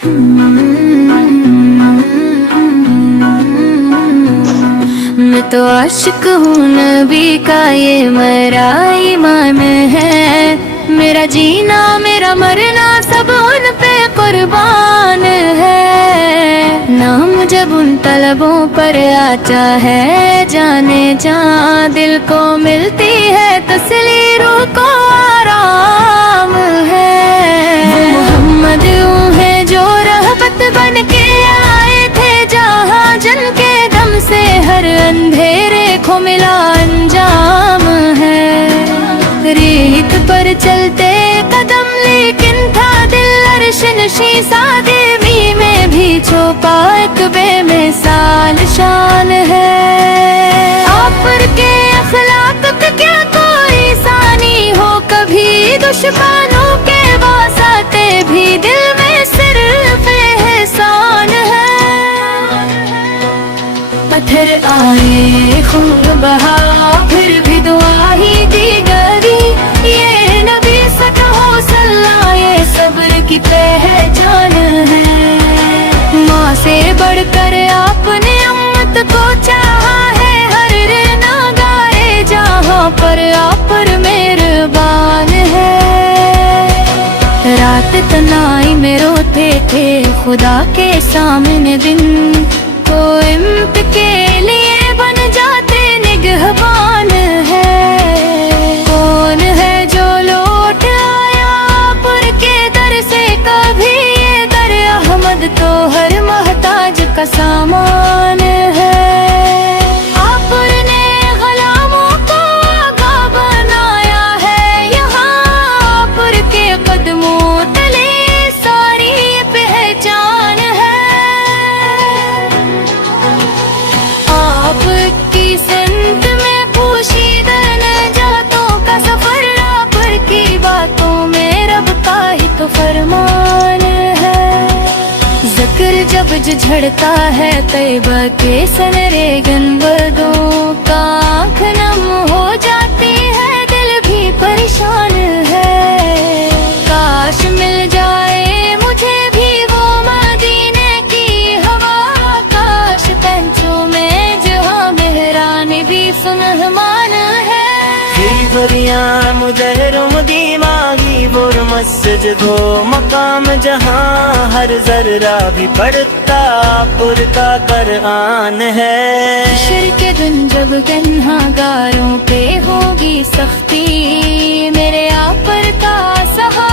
मैं तो आशिक हूँ नबी का, ये मेरा ईमान है। मेरा जीना मेरा मरना सब उन पे कुर्बान है। नाम जब उन तलबों पर आता है, जाने जा दिल को मिलती है तसली, रूह को आराम है। वो मोहम्मद है जो रहमत बन के आए थे जहाँ, जिनके दम से हर अंधेरे को मिला अंजाम है। रेत पर चलते कदम लेकिन था दिल अर्श नशी, सादगी में भी छुपा एक बेमिसाल शान है। आप पर के अखलाक का क्या कोई सानी हो, कभी दुश्मनों के वास्ते भी दिल में सिर्फ एहसान है। पत्थर आए खून बहा फिर भी दुआ ही दी गई, ये नबी सल्लल्लाहु अलैहि ये सब्र की पहचान है। माँ से बढ़कर आपने अम्मत को चाहा है, हर ना गाए जहाँ पर आप पर मेहरबान है। रात तनाई में रोते थे खुदा के सामने, दिन को इम्त के लिए बन जाते निगहबान है। कौन है जो लौट आया पर के दर से कभी, ये दर अहमद तो हर मोहताज का सामान है। आपने गुलामों को आगा बनाया है, यहाँ पर के कदमों तले सारी पहचान है। आपकी संत में पोशीदा नजातों का सफर, आप की बातों में रब का ही तो फरमान है। जिक्र जब झड़ता है तैयबा के सनरे गंबदों का, आँख नम हो जाती है दिल भी परेशान है। काश मिल जाए मुझे भी वो मदीने की हवा, काश पंचों में जहाँ मेहरान भी सुनहमान है। बरिया मुदहरुम दिमागी बुर मस्जिद दो मकाम, जहाँ हर जर्रा भी पड़ता पुर का कुरान है। हश्र के दिन जब गुनहगारों पे होगी सख्ती, मेरे आप पर का सहारा